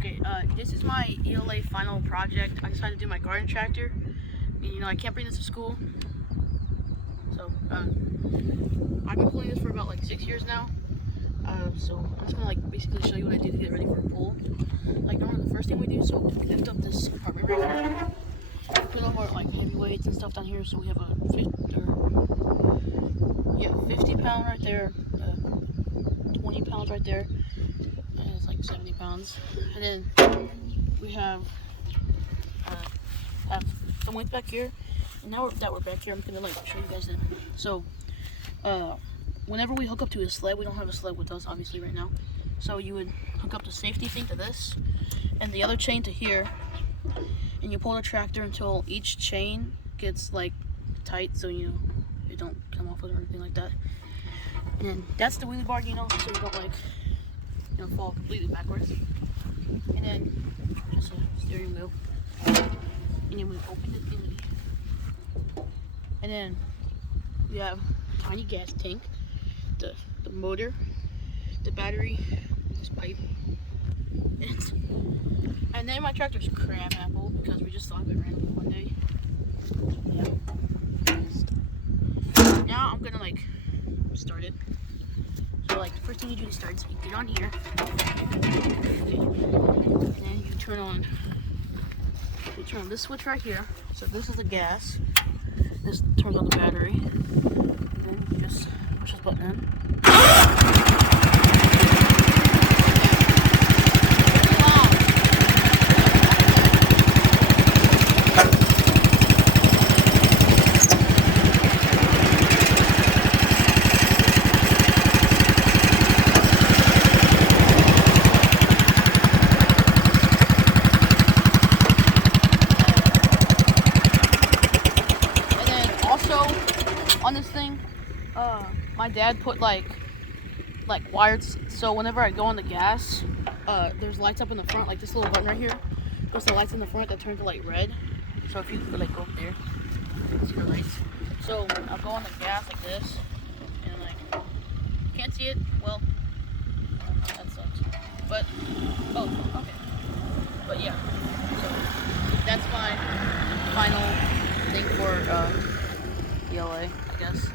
Okay, this is my ELA final project. I decided to do my garden tractor. And, I can't bring this to school. So, I've been pulling this for about like 6 years now. So I'm just gonna basically show you what I do to get ready for a pull. Normally the first thing we do, so we lift up this apartment right here. Put all our heavy weights and stuff down here. So we have a 50 pound right there, 20 pounds right there, and it's like 70 pounds. And then we have some weights back here. And now that we're back here, I'm gonna show you guys that. So whenever we hook up to a sled, we don't have a sled with us obviously right now. So you would hook up the safety thing to this and the other chain to here, and you pull the tractor until each chain gets tight, so it don't come off with or anything like that. And then that's the wheelie bar, so you don't fall completely backwards. And then just a steering wheel. And then we open the thingy. And then we have a tiny gas tank, the motor, the battery, this pipe. And then my tractor's crab apple because we just thought of it randomly one day. Yeah. Now I'm gonna start it. So the first thing you do to start is you get on here. And then you turn on this switch right here. So this is the gas. This turns on the battery. And then you just push this button in. On this thing, my dad put wires, so whenever I go on the gas, there's lights up in the front, this little button right here. There's the lights in the front that turn to red. So if you go up there, see the lights. So I'll go on the gas like this, and can't see it. Well, that sucks. But okay. But yeah, so that's my final thing for ELA, I guess.